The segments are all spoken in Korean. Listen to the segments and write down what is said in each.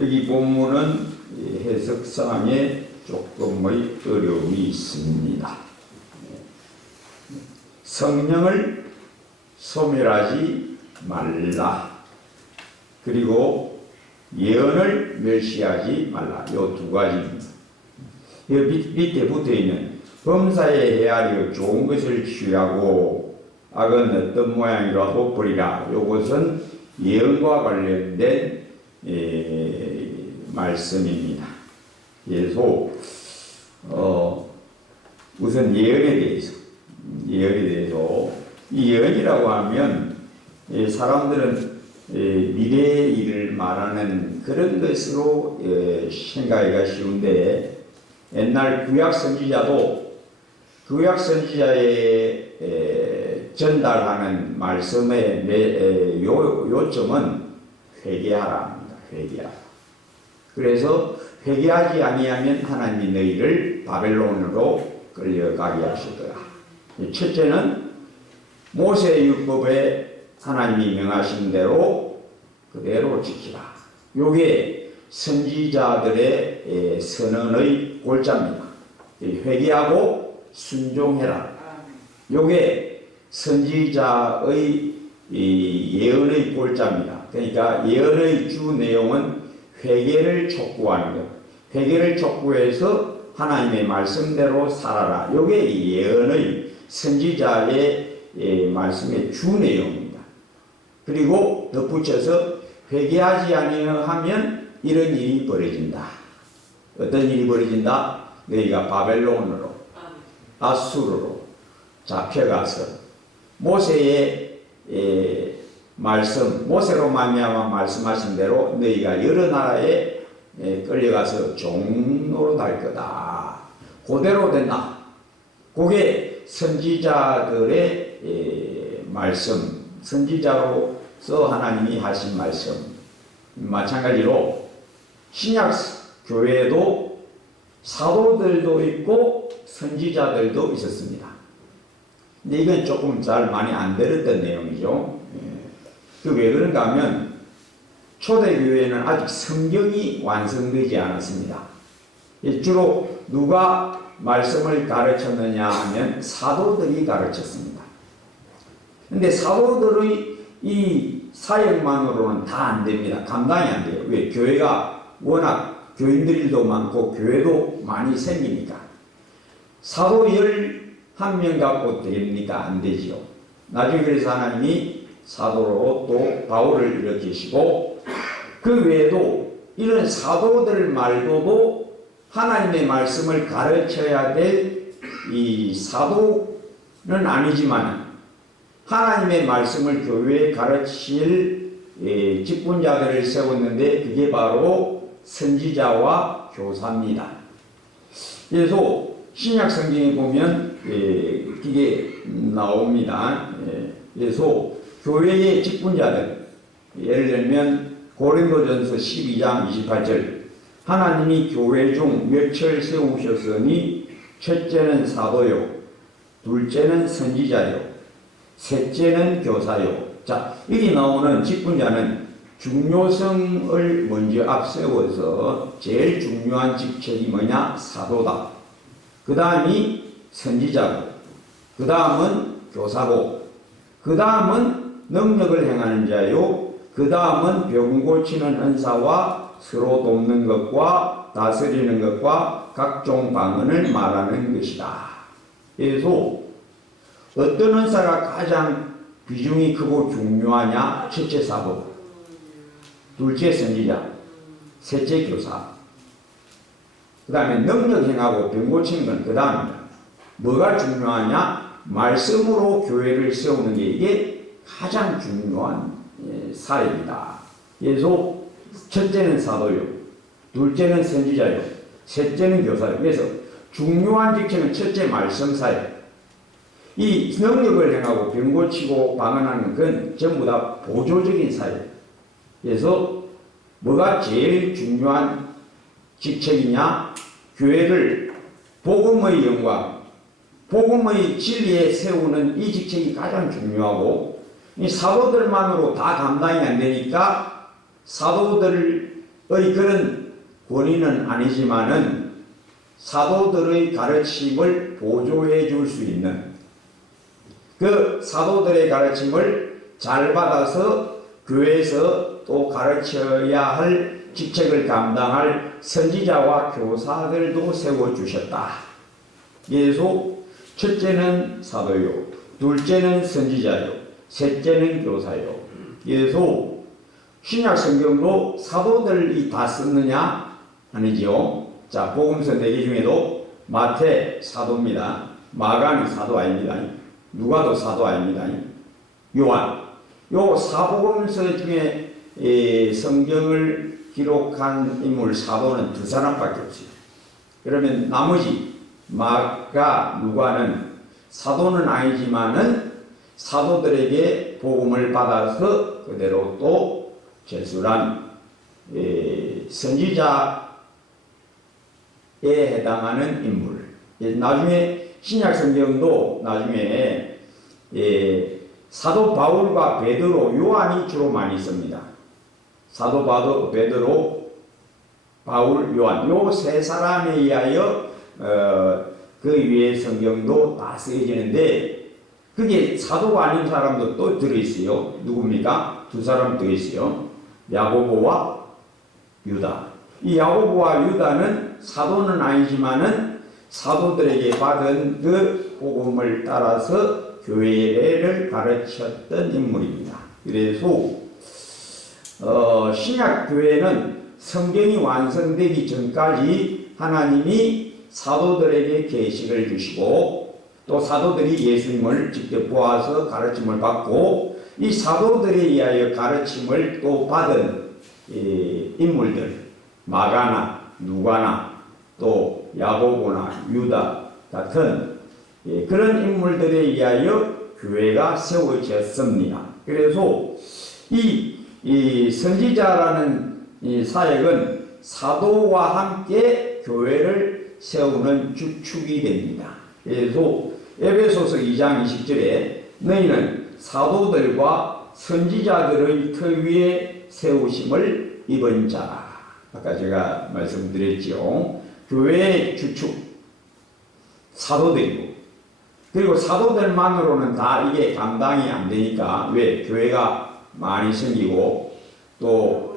여기 본문은 해석상에 조금의 어려움이 있습니다. 성령을 소멸하지 말라. 그리고 예언을 멸시하지 말라. 이 두 가지입니다. 밑에 붙어있는 범사에 헤아려 좋은 것을 취하고 악은 어떤 모양이라도 버리라. 이것은 예언과 관련된 말씀입니다. 그래서 우선 예언에 대해서 이 예언이라고 하면 사람들은 미래의 일을 말하는 그런 것으로 생각하기가 쉬운데, 옛날 구약 선지자도 구약 선지자의 전달하는 말씀의 요점은 회개하라입니다. 회개하라. 그래서 회개하지 아니하면 하나님이 너희를 바벨론으로 끌려가게 하실 거야. 첫째는 모세의 율법에 하나님이 명하신 대로 그대로 지키라. 요게 선지자들의 선언의 골자입니다. 회개하고 순종해라. 요게 선지자의 예언의 골자입니다. 그러니까 예언의 주 내용은 회개를 촉구하는 것. 회개를 촉구해서 하나님의 말씀대로 살아라. 요게 예언의 선지자의 말씀의 주 내용입니다. 그리고 덧붙여서 회개하지 아니하면 이런 일이 벌어진다. 어떤 일이 벌어진다? 너희가 바벨론으로, 아수르로 잡혀가서 모세의 말씀, 모세로 말미암아 말씀하신 대로 너희가 여러 나라에 끌려가서 종로로 갈 거다. 그대로 된다. 그게 선지자들의 말씀, 선지자로서 하나님이 하신 말씀. 마찬가지로 신약 교회에도 사도들도 있고 선지자들도 있었습니다. 근데 이건 조금 잘 많이 안 들었던 내용이죠. 왜 그런가 하면 초대교회는 아직 성경이 완성되지 않았습니다. 주로 누가 말씀을 가르쳤느냐 하면 사도들이 가르쳤습니다. 근데 사도들의 이 사역만으로는 다 안 됩니다. 감당이 안 돼요. 왜? 교회가 워낙 교인들도 많고 교회도 많이 생기니까. 사도 11명 갖고 됩니까? 안 되지요. 나중에 그래서 하나님이 사도로 또 바울을 일으키시고, 그 외에도 이런 사도들 말고도 하나님의 말씀을 가르쳐야 될 이 사도는 아니지만 하나님의 말씀을 교회에 가르칠 직분자들을 세웠는데 그게 바로 선지자와 교사입니다. 그래서 신약 성경에 보면 그게 나옵니다. 그래서 교회의 직분자들, 예를 들면 고린도전서 12장 28절, 하나님이 교회 중 몇을 세우셨으니 첫째는 사도요, 둘째는 선지자요, 셋째는 교사요. 자, 여기 나오는 직분자는 중요성을 먼저 앞세워서 제일 중요한 직책이 뭐냐? 사도다. 그 다음이 선지자고, 그 다음은 교사고, 그 다음은 능력을 행하는 자요, 그 다음은 병 고치는 은사와 서로 돕는 것과 다스리는 것과 각종 방언을 말하는 것이다. 그래서 어떤 은사가 가장 비중이 크고 중요하냐? 첫째 사도, 둘째 선지자, 셋째 교사. 그 다음에 능력 행하고 병 고치는 건 그 다음입니다. 뭐가 중요하냐? 말씀으로 교회를 세우는 게 이게 가장 중요한 사역이다. 그래서 첫째는 사도요, 둘째는 선지자요, 셋째는 교사요. 그래서 중요한 직책은 첫째 말씀 사역. 이 능력을 행하고 병 고치고 방언하는 건 전부 다 보조적인 사역. 그래서 뭐가 제일 중요한 직책이냐? 교회를 복음의 영광, 복음의 진리에 세우는 이 직책이 가장 중요하고, 이 사도들만으로 다 감당이 안 되니까 사도들 그런 권위는 아니지만은 사도들의 가르침을 보조해 줄 수 있는 그 사도들의 가르침을 잘 받아서 교회에서 또 가르쳐야 할 직책을 감당할 선지자와 교사들도 세워주셨다. 그래서 첫째는 사도요, 둘째는 선지자요, 셋째는 교사요. 그래서 신약 성경도 사도들이 다 썼느냐? 아니지요. 자, 복음서 4개 중에도 마태 사도입니다. 마가는 사도 아닙니다. 누가도 사도 아닙니다. 요한. 요 사복음서 중에 성경을 기록한 인물 사도는 2사람밖에 없어요. 그러면 나머지 마가, 누가는 사도는 아니지만은 사도들에게 복음을 받아서 그대로 또 제술한 선지자에 해당하는 인물. 나중에 신약 성경도 나중에 사도 바울과 베드로, 요한이 주로 많이 씁니다. 사도 바울, 베드로, 바울, 요한 요 세 사람에 의하여 그 위에 성경도 다 쓰여지는데 그게 사도가 아닌 사람도 또 들어있어요. 누굽니까? 2사람 들어있어요. 야고보와 유다. 이 야고보와 유다는 사도는 아니지만은 사도들에게 받은 그 복음을 따라서 교회를 가르쳤던 인물입니다. 그래서 신약 교회는 성경이 완성되기 전까지 하나님이 사도들에게 계시를 주시고 또 사도들이 예수님을 직접 보아서 가르침을 받고 이 사도들에 의하여 가르침을 또 받은 인물들 마가나 누가나 또 야고보나 유다 같은 그런 인물들에 의하여 교회가 세워졌습니다. 그래서 이 선지자라는 이 사역은 사도와 함께 교회를 세우는 주축이 됩니다. 그래서 에베소서 2장 20절에 너희는 사도들과 선지자들의 터 위에 세우심을 입은 자라. 아까 제가 말씀드렸죠. 교회의 주축 사도들이고 그리고 사도들만으로는 다 이게 감당이 안 되니까 왜 교회가 많이 생기고 또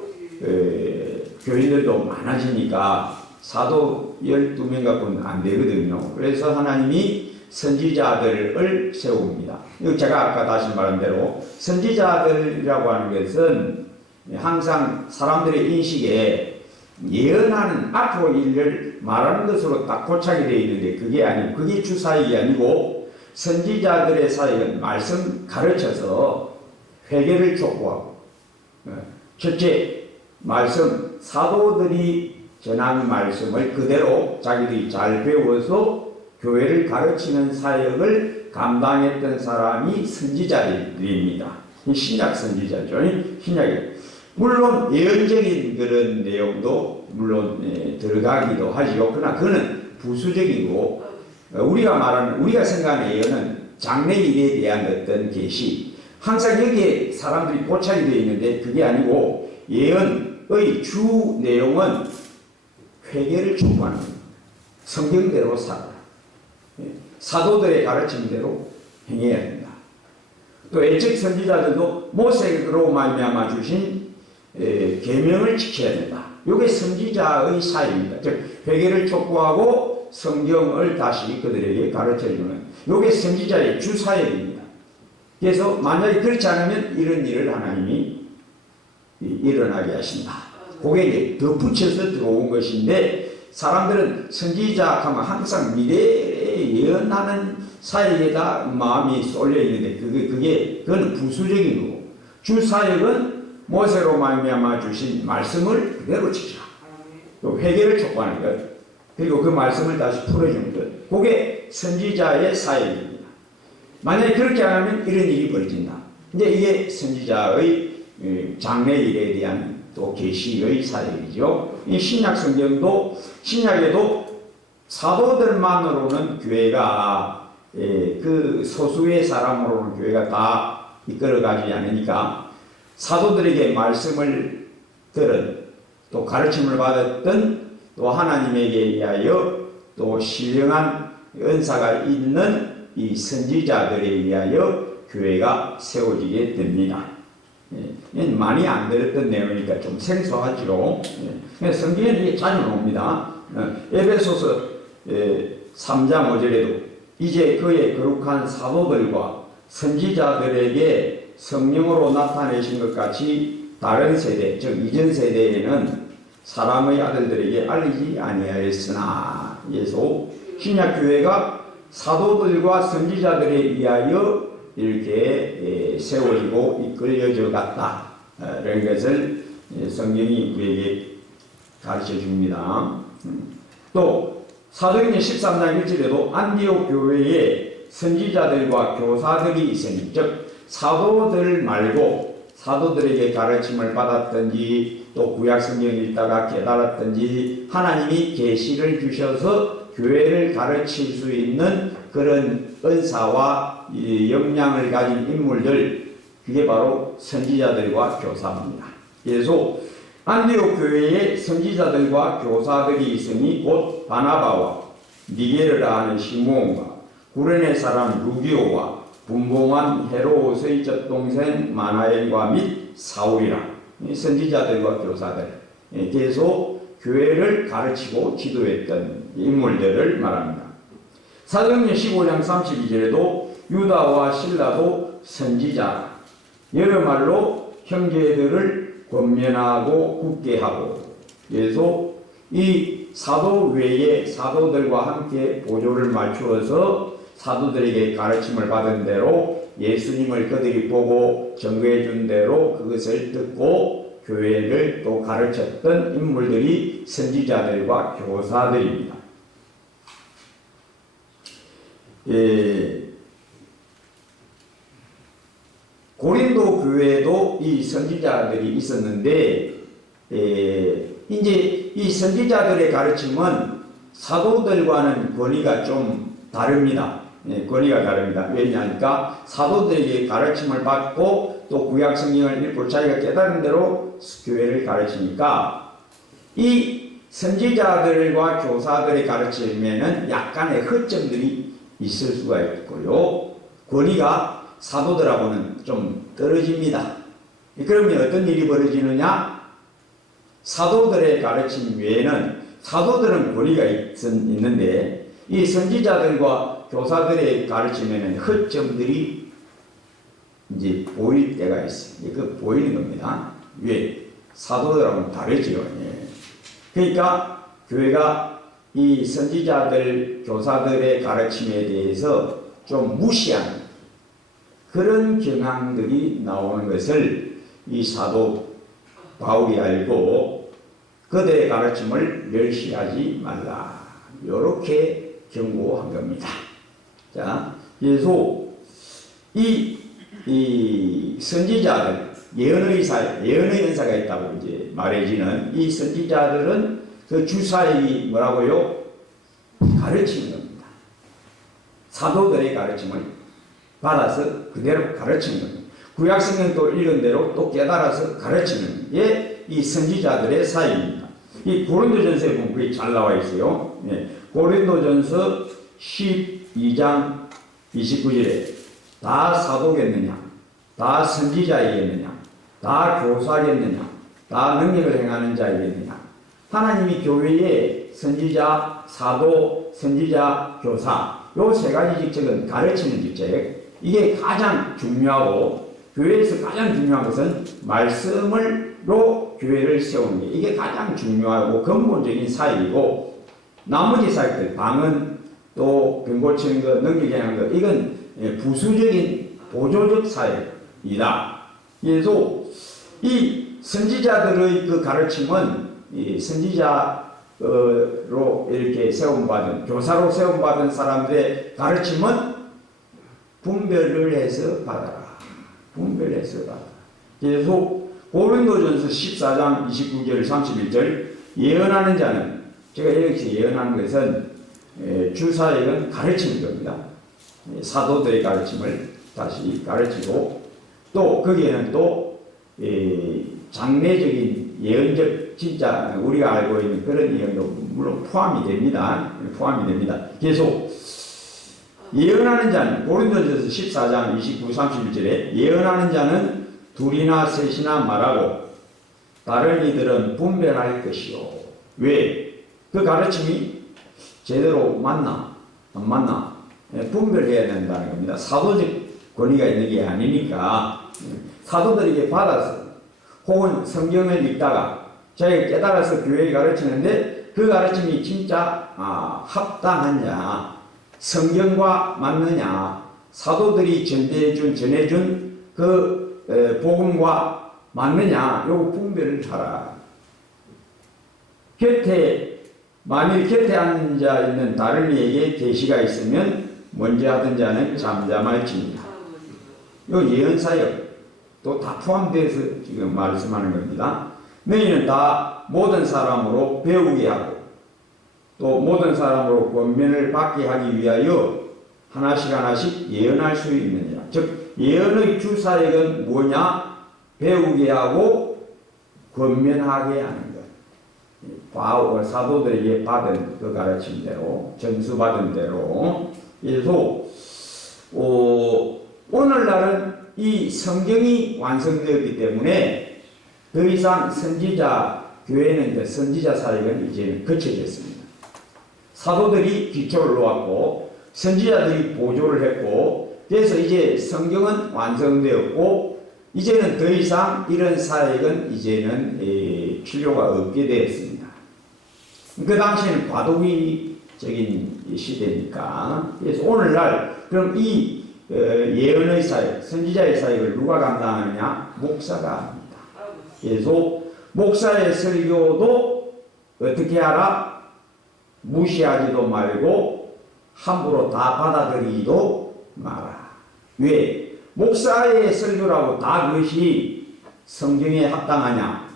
교인들도 많아지니까 사도 12명 갖고는 안 되거든요. 그래서 하나님이 선지자들을 세웁니다. 제가 아까 다시 말한 대로 선지자들이라고 하는 것은 항상 사람들의 인식에 예언하는 앞으로 일을 말하는 것으로 딱 고착이 되어 있는데 그게 아니고 그게 주사역이 아니고 선지자들의 사역은 말씀 가르쳐서 회개를 촉구하고 첫째 말씀 사도들이 전한 말씀을 그대로 자기들이 잘 배워서 교회를 가르치는 사역을 감당했던 사람이 선지자들입니다. 신약 선지자죠. 신약에 물론 예언적인 그런 내용도 물론 들어가기도 하지요. 그러나 그는 부수적이고 우리가 생각하는 예언은 장래일에 대한 어떤 계시 항상 여기에 사람들이 고착이 되어 있는데 그게 아니고 예언의 주 내용은 회개를 촉구하는 겁니다. 성경대로 살아라. 사도들의 가르침대로 행해야 된다. 또 애적 선지자들도 모세로 말미암아 주신 계명을 지켜야 된다. 이게 선지자의 사역입니다. 즉 회개를 촉구하고 성경을 다시 그들에게 가르쳐주는 이게 선지자의 주 사역입니다. 그래서 만약에 그렇지 않으면 이런 일을 하나님이 일어나게 하신다. 그게 이제 덧붙여서 들어온 것인데 사람들은 선지자 하면 항상 미래에 예언하는 사역에다 마음이 쏠려 있는데 그건 부수적인 거고 주 사역은 모세로 말미암아 주신 말씀을 그대로 지키라. 또 회개를 촉구하는 것 그리고 그 말씀을 다시 풀어주는 것 그게 선지자의 사역입니다. 만약에 그렇게 안 하면 이런 일이 벌어진다. 이제 이게 선지자의 장래일에 대한 또 계시의 사역이죠. 이 신약 성경도 신약에도 사도들만으로는 교회가 그 소수의 사람으로는 교회가 다 이끌어가지 않으니까 사도들에게 말씀을 들은 또 가르침을 받았던 또 하나님에게 의하여 또 신령한 은사가 있는 이 선지자들에 의하여 교회가 세워지게 됩니다. 많이 안 들었던 내용이니까 좀 생소하죠. 성경에는 이게 자주 나옵니다. 에베소서 3장 5절에도 이제 그의 거룩한 사도들과 선지자들에게 성령으로 나타내신 것 같이 다른 세대, 즉 이전 세대에는 사람의 아들들에게 알리지 아니하였으나, 그래서 신약 교회가 사도들과 선지자들에 의하여 이렇게 세워지고 이끌려져 갔다, 라는 것을 성경이 우리에게 가르쳐 줍니다. 또 사도행전 13장 1절에도 안디옥 교회에 선지자들과 교사들이 있으니, 즉 사도들 말고 사도들에게 가르침을 받았든지 또 구약 성경을 읽다가 깨달았든지 하나님이 계시를 주셔서 교회를 가르칠 수 있는 그런 은사와 역량을 가진 인물들, 그게 바로 선지자들과 교사입니다. 그래서 안디옥 교회에 선지자들과 교사들이 있으니 곧 바나바와 니게르라 하는 시므온과 구레네 사람 루기오와 분봉한 헤롯의 젖동생 마나엘과 및 사울이라, 선지자들과 교사들, 계속 교회를 가르치고 지도했던 인물들을 말합니다. 사도행전 15장 32절에도 유다와 실라도 선지자, 여러 말로 형제들을 권면하고 굳게 하고, 그래서 이 사도 외에 사도들과 함께 보조를 맞추어서 사도들에게 가르침을 받은 대로 예수님을 그들이 보고 증거해 준 대로 그것을 듣고 교회를 또 가르쳤던 인물들이 선지자들과 교사들입니다. 고린도 교회에도 이 선지자들이 있었는데, 이제 이 선지자들의 가르침은 사도들과는 권위가 좀 다릅니다. 권위가 다릅니다. 왜냐하니까 사도들에게 가르침을 받고 또 구약 성경을 읽고 자기가 깨달은 대로 교회를 가르치니까 이 선지자들과 교사들의 가르침에는 약간의 허점들이 있을 수가 있고요. 권위가 사도들하고는 좀 떨어집니다. 그러면 어떤 일이 벌어지느냐? 사도들의 가르침 외에는 사도들은 권위가 있는데 이 선지자들과 교사들의 가르침에는 허점들이 이제 보일 때가 있어요. 그 보이는 겁니다. 왜? 사도들하고는 다르지요. 그러니까 교회가 이 선지자들, 교사들의 가르침에 대해서 좀 무시하는 그런 경향들이 나오는 것을 이 사도 바울이 알고 그들의 가르침을 멸시하지 말라, 이렇게 경고한 겁니다. 자, 그래서 이 선지자들, 예언의 은사가 있다고 이제 말해지는 이 선지자들은 그 주사의 뭐라고요? 가르치는 겁니다. 사도들의 가르침을 받아서 그대로 가르치는 겁니다. 구약성경 또 읽은 대로 또 깨달아서 가르치는 게 이 선지자들의 사역입니다. 이 고린도전서에 보면 그게 잘 나와 있어요. 고린도전서 12장 29절에 다 사도겠느냐, 다 선지자이겠느냐, 다 교사겠느냐, 다 능력을 행하는 자이겠느냐. 하나님이 교회에 선지자, 사도, 선지자, 교사, 요 세 가지 직책은 가르치는 직책, 이게 가장 중요하고, 교회에서 가장 중요한 것은 말씀으로 교회를 세우는 게 이게 가장 중요하고 근본적인 사역이고, 나머지 사역들, 방언, 또 병 고치는 것, 능력이 하는 것, 이건 부수적인 보조적 사역이다. 그래서 이 선지자들의 그 가르침은 이 선지자로 이렇게 세움받은, 교사로 세움받은 사람들의 가르침은 분별을 해서 받아라. 분별해서 받아라. 그래서 고린도전서 14장 29절 31절 예언하는 자는, 제가 여기서 예언하는 것은 주사역은 가르치는 겁니다. 사도들의 가르침을 다시 가르치고, 또 거기에는 또 장래적인 예언적 진짜 우리가 알고 있는 그런 예언도 물론 포함이 됩니다. 계속 예언하는 자는 고린도전서 14장 29, 31절에 예언하는 자는 둘이나 셋이나 말하고 다른 이들은 분별할 것이요. 왜? 그 가르침이 제대로 맞나 안 맞나 분별해야 된다는 겁니다. 사도적 권위가 있는 게 아니니까 사도들에게 받아서 혹은 성경을 읽다가 자기가 깨달아서 교회에 가르치는데 그 가르침이 진짜 합당하냐, 성경과 맞느냐, 사도들이 전해준 그 복음과 맞느냐, 요거 분별을 하라. 만일 곁에 앉아 있는 다른 이에게 계시가 있으면 먼저 하던 자는 잠잠할지니라. 요 예언사역 또 다 포함돼서 지금 말씀하는 겁니다. 너희는 다 모든 사람으로 배우게 하고 또 모든 사람으로 권면을 받게 하기 위하여 하나씩 예언할 수 있느니라. 즉 예언의 주사역은 뭐냐? 배우게 하고 권면하게 하는 것. 사도들에게 받은 그 가르침대로 전수받은 대로. 그래서 오늘날은 이 성경이 완성되었기 때문에 더 이상 선지자 교회는 이제 선지자 사역은 이제는 거쳐졌습니다. 사도들이 기초를 놓았고 선지자들이 보조를 했고 그래서 이제 성경은 완성되었고 이제는 더 이상 이런 사역은 이제는 필요가 없게 되었습니다. 그 당시에는 과도기적인 시대니까. 그래서 오늘날 그럼 이 예언의 사역, 선지자의 사역을 누가 감당하느냐? 목사가 합니다. 그래서 목사의 설교도 어떻게 하라? 무시하지도 말고 함부로 다 받아들이지도 마라. 왜? 목사의 설교라고 다 그것이 성경에 합당하냐?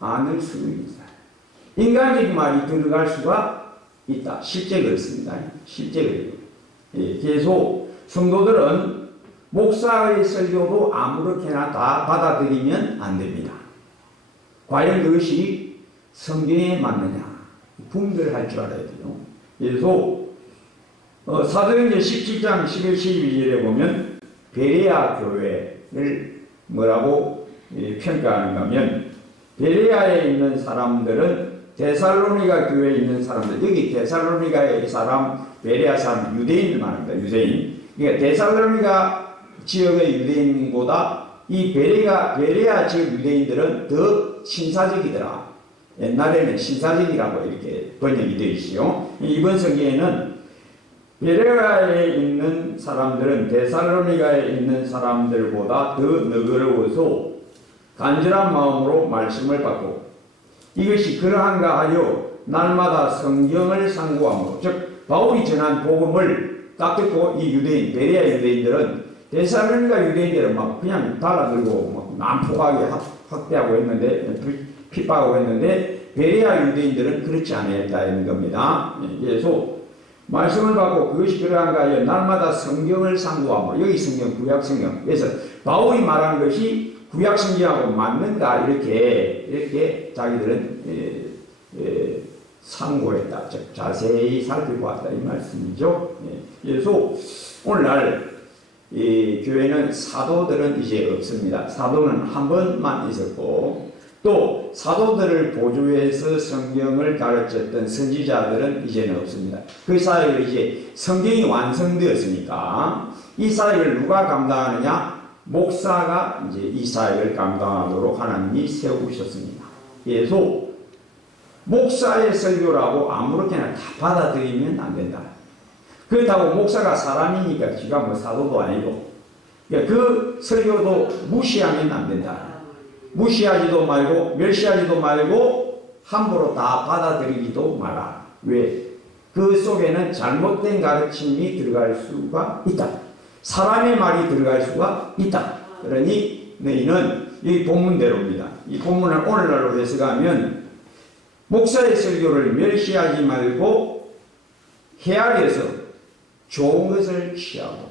않을 수 있다. 인간적인 말이 들어갈 수가 있다. 실제 그렇습니다. 실제 그래요. 계속 성도들은 목사의 설교도 아무렇게나 다 받아들이면 안 됩니다. 과연 그것이 성경에 맞느냐? 분별할 줄 알아야 돼요. 그래서 사도행전 17장 11, 12절에 보면 베레아 교회를 뭐라고 평가하는가 하면 베레아에 있는 사람들은 데살로니가 교회에 있는 사람들, 여기 데살로니가의 사람, 베레아 사람, 유대인을 말합니다. 유대인. 그러니까 데살로니가 지역의 유대인보다 이 베레아 지역 유대인들은 더 신사적이더라. 옛날에는 신사적이라고 이렇게 번역이 되어 있어요. 이번 성경에는 베레아에 있는 사람들은 데살로니가에 있는 사람들보다 더 너그러워서 간절한 마음으로 말씀을 받고 이것이 그러한가 하여 날마다 성경을 상고함으로, 즉 바울이 전한 복음을 딱 듣고 이 유대인, 베레아 유대인들은 데살로니가 유대인들은 막 그냥 달아들고 막 난폭하게 학대하고 했는데, 핍박하고 했는데 베레아 유대인들은 그렇지 않았다는 겁니다. 그래서 말씀을 받고 그것이 그러한가 하여 날마다 성경을 상고함으로, 여기 성경, 구약 성경. 그래서 바울이 말한 것이 구약 성경하고 맞는가 이렇게 자기들은 상고했다. 즉 자세히 살펴보았다 이 말씀이죠. 그래서 오늘날 교회는 사도들은 이제 없습니다. 사도는 한 번만 있었고 또 사도들을 보조해서 성경을 가르쳤던 선지자들은 이제는 없습니다. 그 사역을 이제 성경이 완성되었으니까 이 사역을 누가 감당하느냐? 목사가 이제 이 사역을 감당하도록 하나님이 세우셨습니다. 그래서 목사의 설교라고 아무렇게나 다 받아들이면 안 된다. 그렇다고 목사가 사람이니까 지가 뭐 사도도 아니고 그 설교도 무시하면 안 된다. 무시하지도 말고 멸시하지도 말고 함부로 다 받아들이지도 마라. 왜? 그 속에는 잘못된 가르침이 들어갈 수가 있다. 사람의 말이 들어갈 수가 있다. 그러니 너희는 이 본문대로입니다. 이 본문을 오늘날로 해석하면 목사의 설교를 멸시하지 말고 헤아려서 좋은 것을 취하고,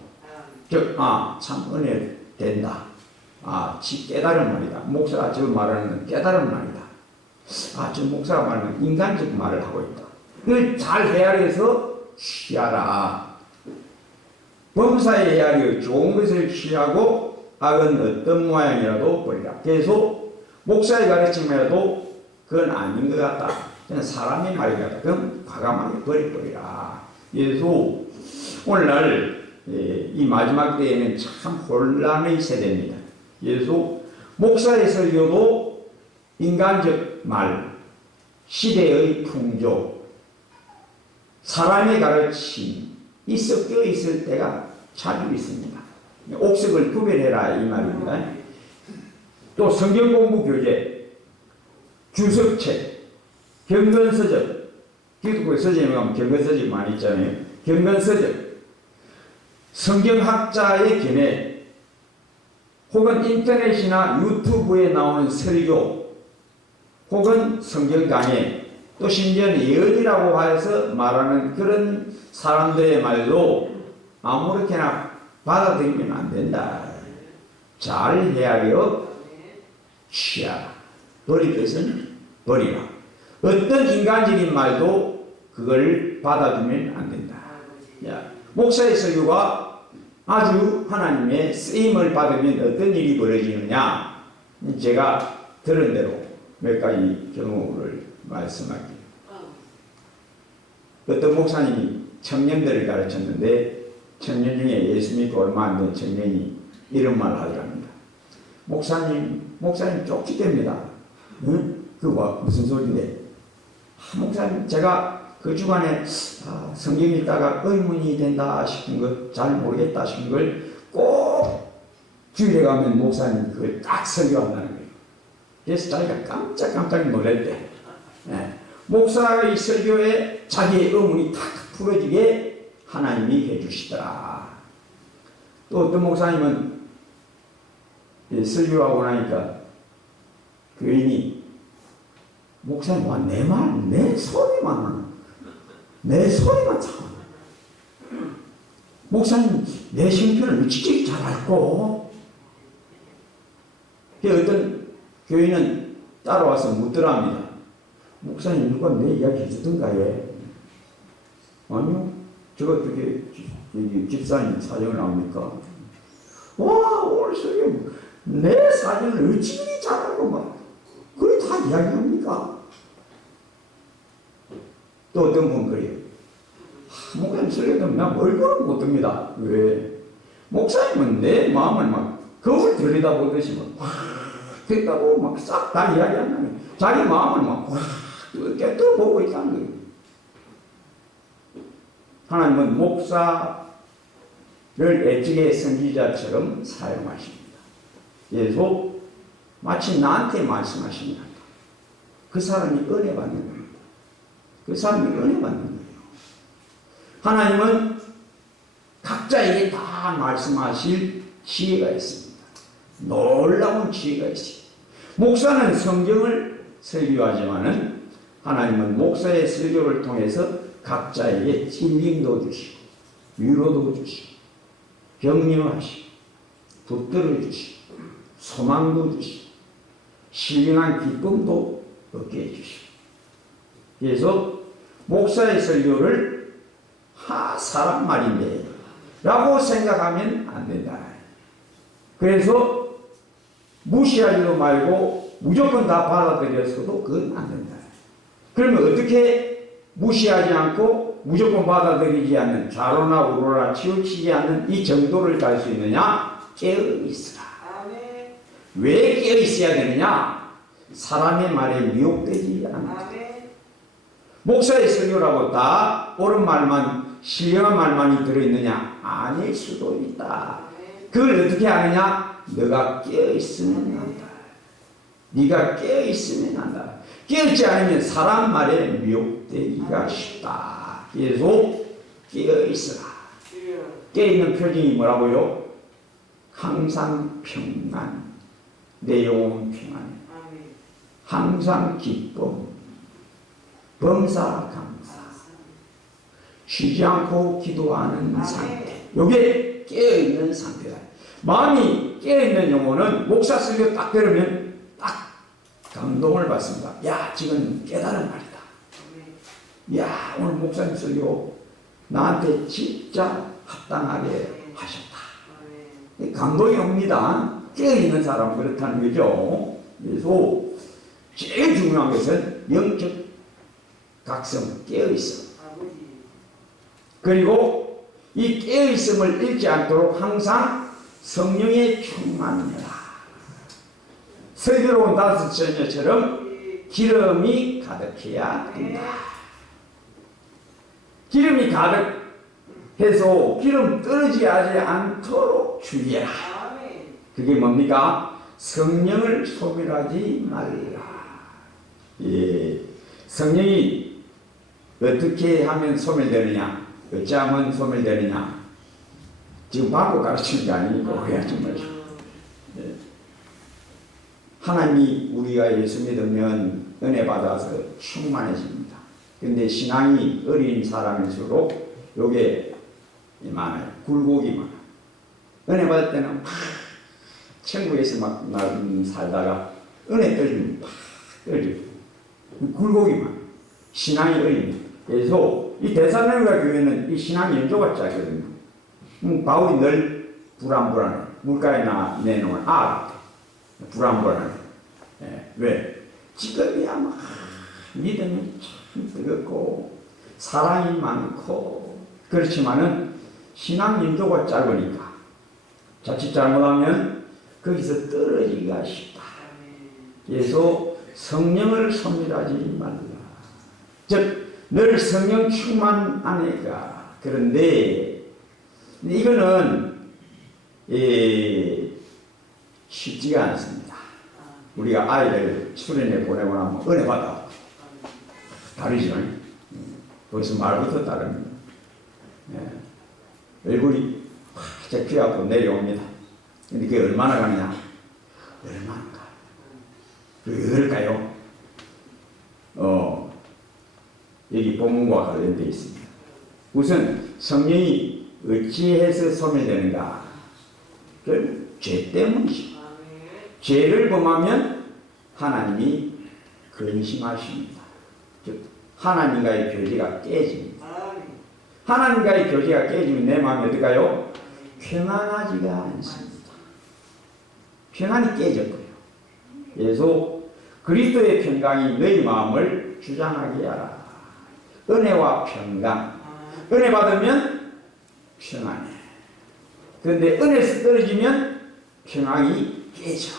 즉, 참 은혜 된다. 깨달은 말이다. 목사가 지금 말하는 건 깨달은 말이다. 저 목사가 말하면 인간적 말을 하고 있다. 그걸 잘 헤아려서 취하라. 범사에 헤아려 좋은 것을 취하고 악은 어떤 모양이라도 버리라. 계속 목사의 가르침이라도 그건 아닌 것 같다. 그냥 사람의 말이 같다. 그럼 과감하게 버려버리라. 그래서 오늘날 이 마지막 때에는 참 혼란의 세대입니다. 그래서 목사의 설교도 인간적 말, 시대의 풍조, 사람의 가르침이 섞여 있을 때가 자주 있습니다. 옥석을 구별해라 이 말입니다. 또 성경 공부 교재, 주석책, 경건서적, 기독교 서적에 가면 경건서적 많이 있잖아요. 경건서적, 성경학자의 견해, 혹은 인터넷이나 유튜브에 나오는 설교, 혹은 성경 강해, 또 심지어는 예언이라고 해서 말하는 그런 사람들의 말도 아무렇게나 받아들이면 안 된다. 잘 헤아려 취하라. 버릴 것은 버리라. 어떤 인간적인 말도 그걸 받아주면 안 된다. 목사의 설교가 아주 하나님의 쓰임을 받으면 어떤 일이 벌어지느냐, 제가 들은 대로 몇 가지 경우를 말씀할게요. 어떤 목사님이 청년들을 가르쳤는데 청년 중에 예수 믿고 얼마 안 된 청년이 이런 말을 하더랍니다. 목사님 쪽지됩니다. 응? 그거 무슨 소리인데? 목사님, 제가 그 주간에 성경 읽다가 의문이 된다 싶은 것, 잘 모르겠다 싶은 걸 꼭 주일에 가면 목사님 그걸 딱 설교한다는 거예요. 그래서 자기가 깜짝 놀랐대. 목사의 설교에 자기의 의문이 탁 풀어지게 하나님이 해주시더라. 또 어떤 목사님은 설교하고 나니까 교인이 목사님, 와, 내 소리만 참. 목사님, 내 형편을 어찌 잘 알고. 어떤 교인은 따라와서 묻더랍니다. 목사님, 누가 내 이야기 해주던가요? 아니요. 저거 집사님 사정을 압니까? 와, 오늘 설교 내 사정을 어찌 잘 알고 막 그걸 다 이야기합니까? 또 어떤 분은 그래요. 목사님 설교도 나 얼굴은 못 듭니다. 왜? 목사님은 내 마음을 막 거울 들여다보듯이 막 듣다고 막 싹 다 이야기한다는, 자기 마음을 막 이렇게 떠보고 있다는 거예요. 하나님은 목사를 애증의 선지자처럼 사용하십니다. 그래서 마치 나한테 말씀하십니다. 그 사람이 은혜 받는 겁니다. 그 사람이 은혜 받는 거예요. 하나님은 각자에게 다 말씀하실 지혜가 있습니다. 놀라운 지혜가 있습니다. 목사는 성경을 설교하지만은 하나님은 목사의 설교를 통해서 각자에게 힐링도 주시고 위로도 주시고 격려하시고 붙들어 주시고 소망도 주시고 신령한 기쁨도 얻게 해주시고. 그래서 목사의 설교를 사람 말인데 라고 생각하면 안 된다. 그래서 무시하지도 말고 무조건 다 받아들여서도 그건 안 된다. 그러면 어떻게 무시하지 않고 무조건 받아들이지 않는, 좌로나 우로나 치우치지 않는 이 정도를 갈 수 있느냐? 깨어있으라. 왜 깨어있어야 되느냐? 사람의 말에 미혹되지 않는다. 목사의 설교라고 다 옳은 말만, 신령한 말만이 들어있느냐? 아닐 수도 있다. 그걸 어떻게 아느냐? 너가 깨어있으면 한다. 네가 깨어있으면 한다. 깨어있지 않으면 사람 말에 미혹되기가 쉽다. 그래서 깨어있으라. 깨어있는 표정이 뭐라고요? 항상 평안, 내 영혼 평안, 항상 기쁨, 범사 감사, 쉬지 않고 기도하는 상태. 이게 깨어있는 상태다. 마음이 깨어있는 영혼은 목사 설교 딱 들으면 딱 감동을 받습니다. 야, 지금 깨달은 말이다. 야, 오늘 목사님 설교 나한테 진짜 합당하게 하셨다. 감동이 옵니다. 깨어있는 사람 그렇다는 거죠. 그래서 제일 중요한 것은 영적 각성, 깨어있음. 그리고 이 깨어있음을 잃지 않도록 항상 성령에 충만해라. 슬기로운 다섯 처녀처럼 기름이 가득해야 된다. 기름이 가득해서 기름 떨어지지 않도록 주의해라. 그게 뭡니까? 성령을 소멸하지 말라. 예, 성령이 어떻게 하면 소멸되느냐? 어찌하면 소멸되느냐? 지금 바꿔 가르치는 게 아니니까 오해하지 말죠. 예. 하나님이 우리가 예수 믿으면 은혜 받아서 충만해집니다. 근데 신앙이 어린 사람일수록 요게 많아요. 굴곡이 많아요. 은혜 받을 때는 막 천국에서 막 살다가 은혜 떨리면 막 떨리고 굴곡이 많아요. 신앙이 어립니다. 그래서 이 데살로니가 교회는 이 신앙 연조가 짜거든요. 바울이 늘 불안불안해. 물가에 내놓은 불안불안해. 예, 왜? 지금이야 막 믿음이 참 뜨겁고 사랑이 많고 그렇지만은 신앙 연조가 짧으니까 자칫 잘못하면 거기서 떨어지기가 쉽다. 그래서 성령을 소멸하지 말라. 즉 늘 성령 충만 안에가. 그런데 이거는 쉽지가 않습니다. 우리가 아이들 수련회 보내고 나면 은혜 받아. 다르죠. 벌써 말부터 다릅니다. 얼굴이 활짝 피하고 내려옵니다. 근데 그게 얼마나 가느냐? 얼마나 가? 왜 그럴까요? 여기 본문과 관련되어 있습니다. 우선 성령이 어찌해서 소멸되는가? 그건 죄 때문이죠. 죄를 범하면 하나님이 근심하십니다. 즉 하나님과의 교제가 깨집니다. 하나님과의 교제가 깨지면 내 마음이 어떨까요? 평안하지가 않습니다. 평안이 깨졌고요. 그래서 그리스도의 평강이 너희 마음을 주장하게 하라. 은혜와 평강. 은혜 받으면 평안해. 그런데 은혜에서 떨어지면 평안이 깨져.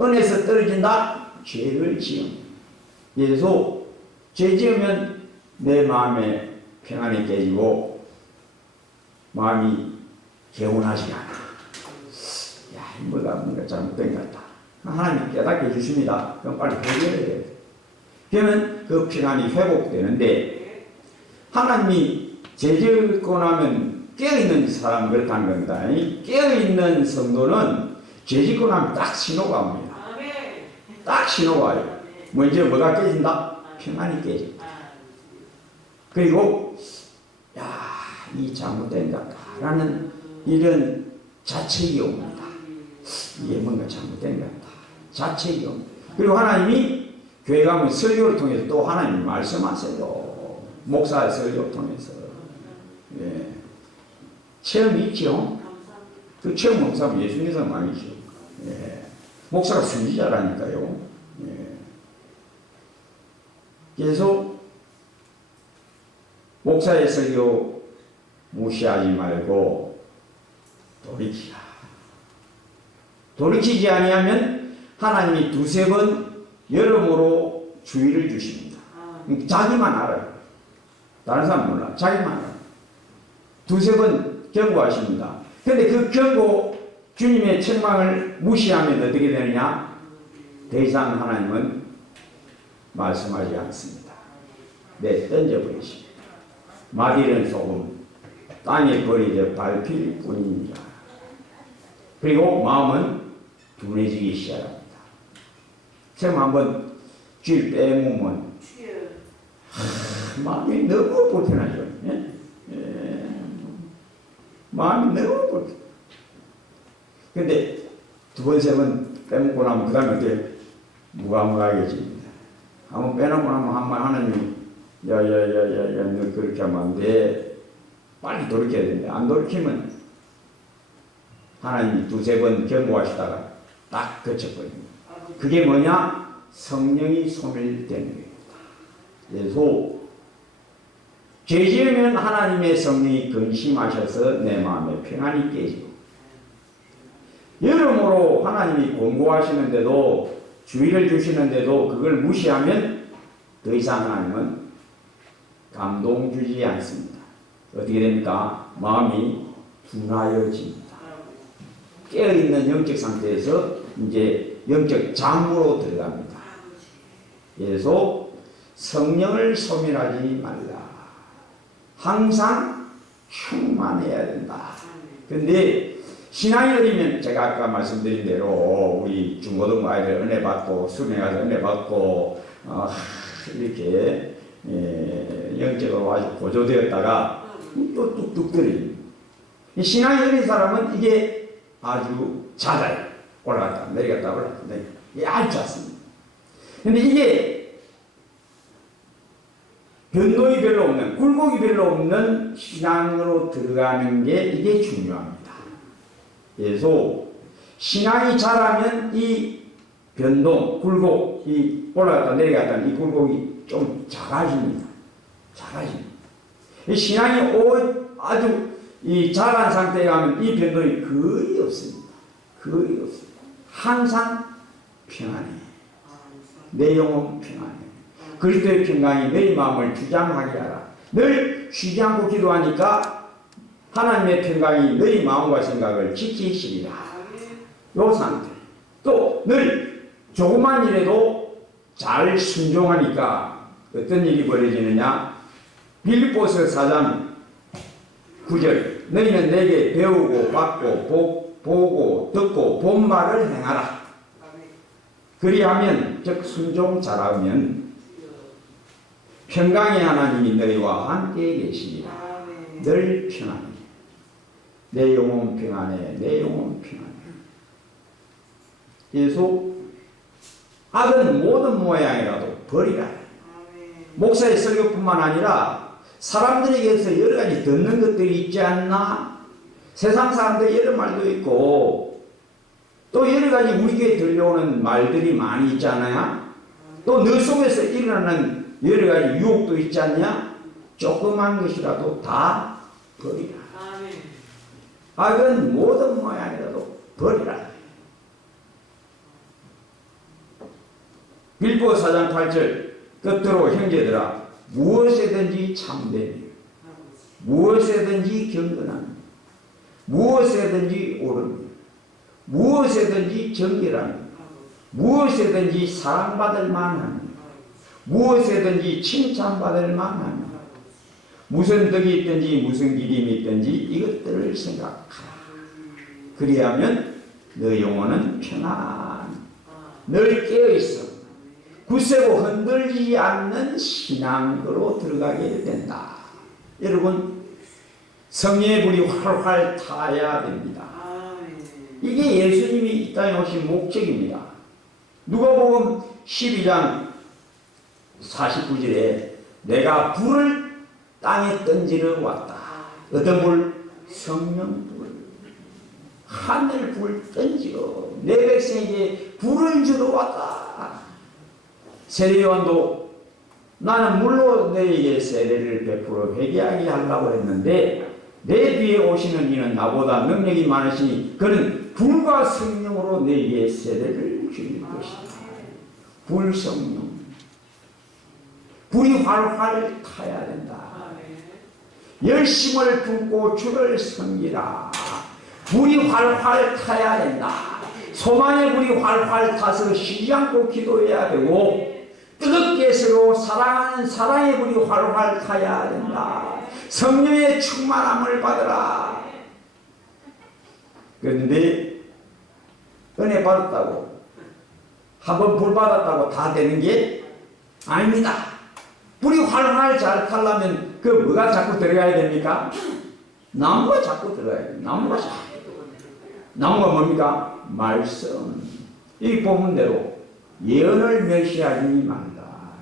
은혜에서 떨어진다? 죄를 지음. 그래서 죄 지으면 내 마음에 평안이 깨지고 마음이 개운하지 않아. 야, 뭔가 잘못된 것 같다. 하나님 깨닫게 해주십니다. 그럼 빨리 해결해야 돼요. 그러면 그 평안이 회복되는데 하나님이 죄 짓고 나면 깨어있는 사람은 그렇다는 겁니다. 깨어있는 성도는 죄 짓고 나면 딱 신호가 옵니다. 딱 신호가 와요. 먼저 뭐가 깨진다? 평안이 깨진다. 그리고 이 잘못된 것 같다라는 이런 자책이 옵니다. 이게 뭔가 잘못된 것 같다. 자책이 옵니다. 그리고 하나님이 교회 가면 설교를 통해서 또 하나님 말씀하세요. 목사의 설교를 통해서. 예. 체험이 있죠. 그 체험 목사는 예수님의 마음이죠. 예. 목사가 선지자라니까요. 예. 그래서 목사의 설교 무시하지 말고 돌이키라. 돌이키지 아니하면 하나님이 두세 번 여러모로 주의를 주십니다. 자기만 알아요. 다른 사람 몰라. 자기만 알아요. 두세 번 경고하십니다. 그런데 그 경고 주님의 책망을 무시하면 어떻게 되느냐? 더 이상 하나님은 말씀하지 않습니다. 던져버리십니다. 마디는 소금, 땅에 버리져 밟힐 뿐입니다. 그리고 마음은 둔해지기 시작합니다. 처음 한번 쥐를 빼먹으면 마음이 너무 불편하죠. 예? 예. 마음이 너무 불편. 근데 두 번, 세 번 빼먹고 나면 그 다음에 어때요? 무감각해집니다. 한번 빼놓고 나면 한번 하나님이 야야야야야 너 그렇게 하면 안 돼. 빨리 돌이켜야 된다. 안 돌이키면 하나님이 두세 번 경고하시다가 딱 그쳐버립니다. 그게 뭐냐? 성령이 소멸되는 겁니다. 그래서 죄 지으면 하나님의 성령이 근심하셔서 내 마음에 평안이 깨지고, 여러모로 하나님이 권고하시는데도, 주의를 주시는데도 그걸 무시하면 더 이상 하나님은 감동 주지 않습니다. 어떻게 됩니까? 마음이 둔하여집니다. 깨어있는 영적 상태에서 이제 영적 잠으로 들어갑니다. 그래서 성령을 소멸하지 말라. 항상 충만해야 된다. 근데 신앙이 어리면 제가 아까 말씀드린 대로 우리 중고등부 아이들 은혜 받고 수련회 가서 은혜 받고 이렇게 영적으로 아주 고조되었다가 또 뚝뚝 떨어집니다. 신앙이 어린 사람은 이게 아주 잦아요. 올라갔다 내려갔다 올라갔다 내려갔다. 이게 아주 잦습니다. 근데 이게 변동이 별로 없는, 굴곡이 별로 없는 신앙으로 들어가는 게 이게 중요합니다. 그래서 신앙이 자라면 이 변동, 굴곡, 이 올라갔다 내려갔다 이 굴곡이 좀 작아집니다. 작아집니다. 이 신앙이 아주 이 자란 상태에 가면 이 변동이 거의 없습니다. 거의 없습니다. 항상 평안해. 내 영혼 평안해. 그리스도의 평강이 너희 마음을 주장하게 하라. 늘 쉬지 않고 기도하니까 하나님의 평강이 너희 마음과 생각을 지키시리라. 요 상태. 또 늘 조그만 일에도 잘 순종하니까 어떤 일이 벌어지느냐? 빌립보서 4장 9절 너희는 내게 배우고 받고 보고 듣고 본 말을 행하라. 그리하면 즉 순종 잘하면 평강의 하나님이 너희와 함께 계시리라. 늘 평안해. 내 영혼 평안해. 내 영혼 평안해. 그래서 악은 모든 모양이라도 버리라. 목사의 설교뿐만 아니라 사람들에게서 여러 가지 듣는 것들이 있지 않나? 세상 사람들 여러 말도 있고 또 여러 가지 우리에게 들려오는 말들이 많이 있잖아요. 또 너 속에서 일어나는 여러 가지 유혹도 있지 않냐? 조그만 것이라도 다 버리라. 악은 모든 모양이라도 버리라. 빌보 4장 8절 끝으로 형제들아 무엇에든지 참되며 무엇에든지 경건하며 무엇에든지 옳으며 무엇에든지 정결하며 무엇에든지 사랑받을 만하며 무엇에든지 칭찬받을 만하며 무슨 덕이 있든지 무슨 기림이 있든지 이것들을 생각하라. 그리하면 너 영혼은 평안 늘 깨어있어 굳세고 흔들리지 않는 신앙으로 들어가게 된다. 여러분 성령의 불이 활활 타야 됩니다. 이게 예수님이 이 땅에 오신 목적입니다. 누가복음 12장 49절에 내가 불을 땅에 던지러 왔다. 어떤 불? 성령 불. 하늘 불 던지러 내 백성에게 불을 주러 왔다. 세례요한도 나는 물로 너에게 세례를 베풀어 회개하게 하려고 했는데 내 뒤에 오시는 이는 나보다 능력이 많으시니 그는 불과 성령으로 너에게 세례를 줄 것이다. 불성령. 불이 활활 타야 된다. 열심을 품고 주를 섬기라. 불이 활활 타야 된다. 소망의 불이 활활 타서 쉬지 않고 기도해야 되고 뜨겁게 서로 사랑하는 사랑의 불이 활활 타야 된다. 성령의 충만함을 받으라. 그런데 은혜 받았다고 한번 불 받았다고 다 되는 게 아닙니다. 불이 활활 잘 타려면 그 뭐가 자꾸 들어가야 됩니까? 나무가 자꾸 들어가야 돼요. 나무가 뭡니까? 말씀. 이 본문대로 예언을 멸시하지 말라.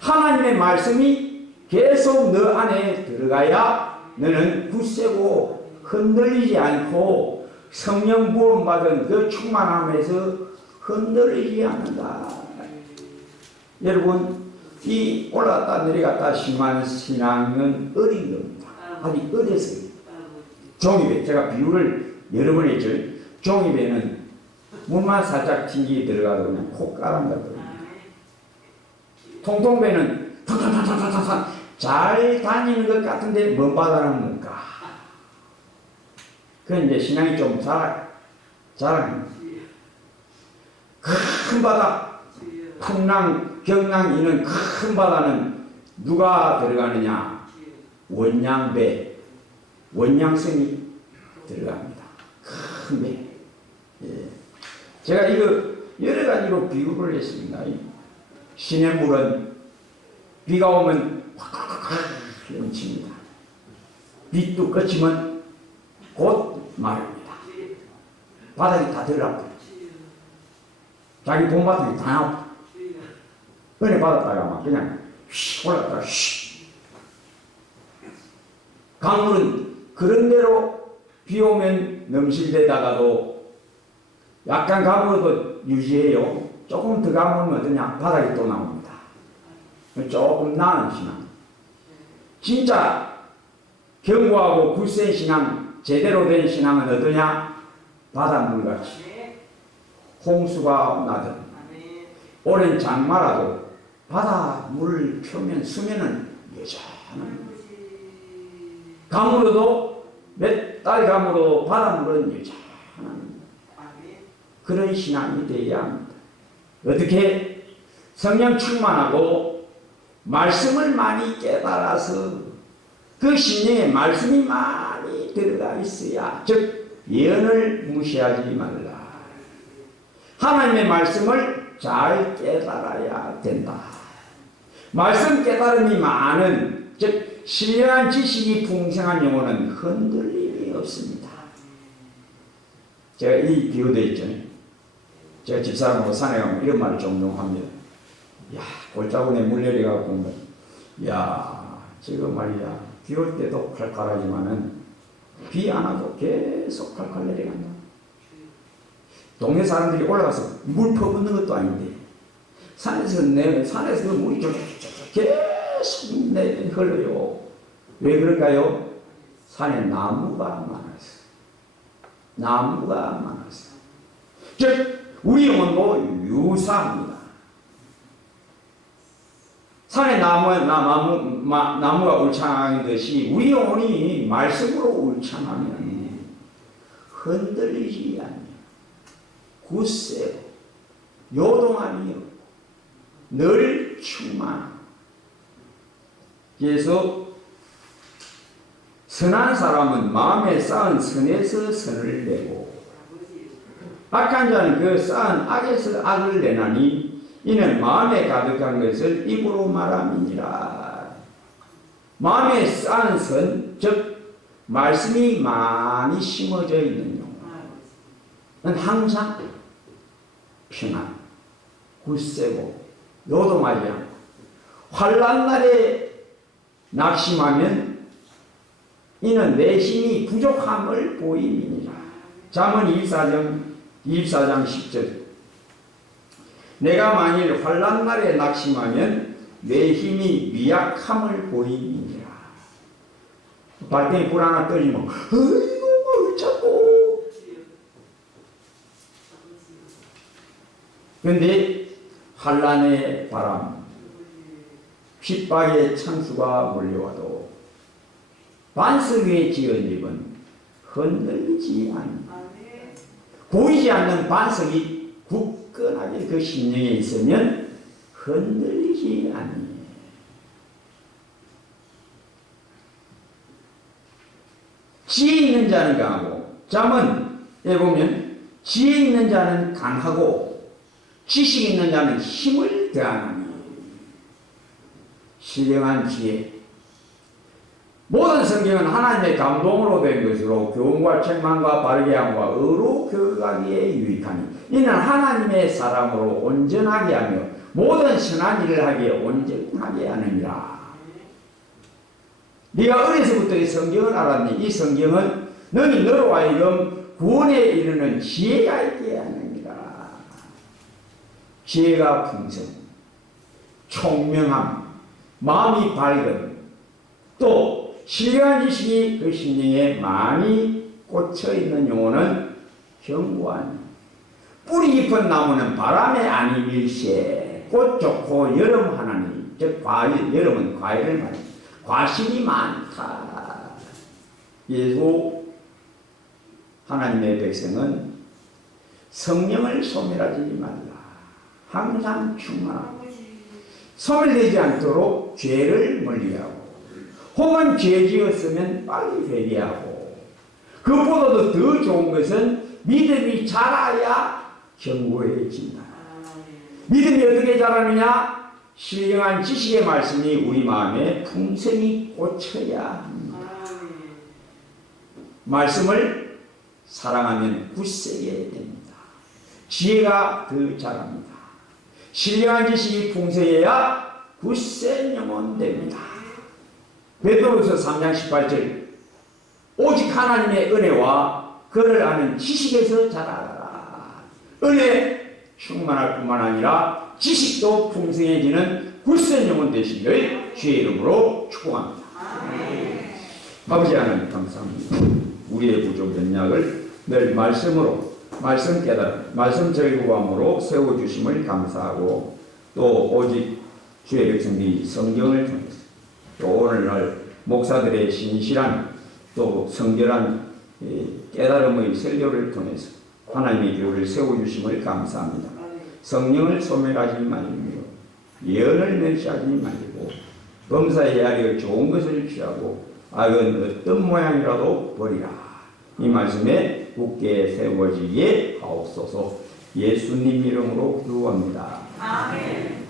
하나님의 말씀이 계속 너 안에 들어가야 너는 굳세고 흔들리지 않고 성령 부음 받은 그 충만함에서 흔들리지 않는다. 여러분, 이 올라갔다 내려갔다 심한 신앙은 어린 겁니다. 아직 어려서요. 종이배, 제가 비유를 여러 번 했죠. 종이배는 물만 살짝 튕기 들어가도 그냥 콕 깔아간다거든요. 통통배는 탕탕탕탕탕탕 잘 다니는 것 같은데 먼 바다는 못 가. 그건 이제 신앙이 좀 자랑입니다. 큰 바다, 풍랑, 경랑 이런 큰 바다는 누가 들어가느냐? 원양배, 원양성이 들어갑니다. 큰 배. 예. 제가 이거 여러 가지로 비유를 했습니다. 시냇물은 비가 오면 확확확 넘칩니다. 빛도 꺼지면 곧 마릅니다. 바닥이 다 들어갑니다. 자기 본바닥이 다 나옵니다. 은혜 받았다가 막 그냥 휙 올랐다가 휙. 강물은 그런 대로 비 오면 넘실대다가도 약간 가물어도 유지해요. 조금 더 가물면 어떠냐? 바닥이 또 나옵니다. 조금 나은 신앙. 진짜 견고하고 굳센 신앙, 제대로 된 신앙은 어떠냐? 바닷물같이 홍수가 나든 오랜 장마라도 바닷물 표면 수면은 여전한 가물어도 몇 달 가물어도 바닷물은 여전한 그런 신앙이 되어야 합니다. 어떻게? 성령 충만하고 말씀을 많이 깨달아서 그 심령에 말씀이 많이 들어가 있어야, 즉 예언을 무시하지 말라. 하나님의 말씀을 잘 깨달아야 된다. 말씀 깨달음이 많은, 즉 신령한 지식이 풍성한 영혼은 흔들림이 없습니다. 제가 이 비유도 있잖아요. 제가 집사람하고 산에 가면 이런 말을 종종 합니다. 야, 골짜기에 물 내려가고 보면, 야, 지금 말이야, 비 올 때도 칼칼하지만은 비 안 와도 계속 칼칼 내려간다. 동네 사람들이 올라가서 물 퍼붓는 것도 아닌데, 산에서 물이 계속 흘러요. 왜 그럴까요? 산에 나무가 많아서. 나무가 많아서. 즉, 우리 영혼도 유사합니다. 산에 나무가 울창한 것이 우리 영혼이 말씀으로 울창하면 흔들리지 않는 굳세고 요동함이 없고 늘 충만하고. 그래서 선한 사람은 마음에 쌓은 선에서 선을 내고 악한 자는 그 쌓은 악에서 악을 내나니 이는 마음에 가득한 것을 입으로 말함이니라. 마음에 쌓은 선, 즉 말씀이 많이 심어져 있는 영혼은 항상 평안, 굳세고 요동하지 않고 환난 날에 낙심하면 이는 내 힘이 부족함을 보임이니라. 잠언 24장 10절. 내가 만일 환난 날에 낙심하면 내 힘이 미약함을 보임이니라. 발등에 불 하나 떨리면 어이구 뭘 자꾸. 그런데 환난의 바람, 핍박의 창수가 몰려와도 반석 위에 지은 집은 흔들리지 않는다. 보이지 않는 반석이 굳건하게 그 심령에 있으면 흔들리지 않니. 지혜 있는 자는 강하고, 잠언에 보면 지혜 있는 자는 강하고 지식 있는 자는 힘을 더하나니. 신령한 지혜, 모든 성경은 하나님의 감동으로 된 것으로 교훈과 책망과 바르게 함과 의로 교육하기에 유익하니 이는 하나님의 사람으로 온전하게 하며 모든 선한 일을 하기에 온전하게 하느니라. 네가 어려서부터 이 성경을 알았니? 이 성경은 너희 너로 하여금 구원에 이르는 지혜가 있게 하느니라. 지혜가 풍성, 총명함, 마음이 밝음, 또 신령한 지식이 그 심령에 많이 꽂혀있는 용어는 견고한, 뿌리 깊은 나무는 바람에 안 밀새, 꽃 좋고 여름 하나니, 즉 과일, 여름은 과일을 말합니다. 과실이 많다. 예수 하나님의 백성은 성령을 소멸하지 말라. 항상 충만하고 소멸되지 않도록 죄를 멀리하고 혹은 죄 지었으면 빨리 회개하고 그것보다도 더 좋은 것은 믿음이 자라야 견고해진다. 믿음이 어떻게 자라느냐? 신령한 지식의 말씀이 우리 마음에 풍성히 꽂혀야 합니다. 말씀을 사랑하면 굳세게 됩니다. 지혜가 더 자랍니다. 신령한 지식이 풍성해야 굳센 영혼 됩니다. 베드로후서 3장 18절 오직 하나님의 은혜와 그를 아는 지식에서 자라라. 은혜 충만할 뿐만 아니라 지식도 풍성해지는 굳센 영혼 되시기를 주의 이름으로 축복합니다. 아버지 하나님 감사합니다. 우리의 부족 연약을 늘 말씀으로 말씀 깨달음 말씀 절구함으로 세워주심을 감사하고 또 오직 주의 백성들이 성경을 통해서 또 오늘날 목사들의 신실한 또 성결한 깨달음의 설교를 통해서 하나님의 교회를 세워주심을 감사합니다. 성령을 소멸하지 말며 예언을 멸시하지 말고 범사에 하려 좋은 것을 취하고 악은 어떤 모양이라도 버리라. 이 말씀에 굳게 세워지게 하옵소서. 예수님 이름으로 기도합니다. 아멘.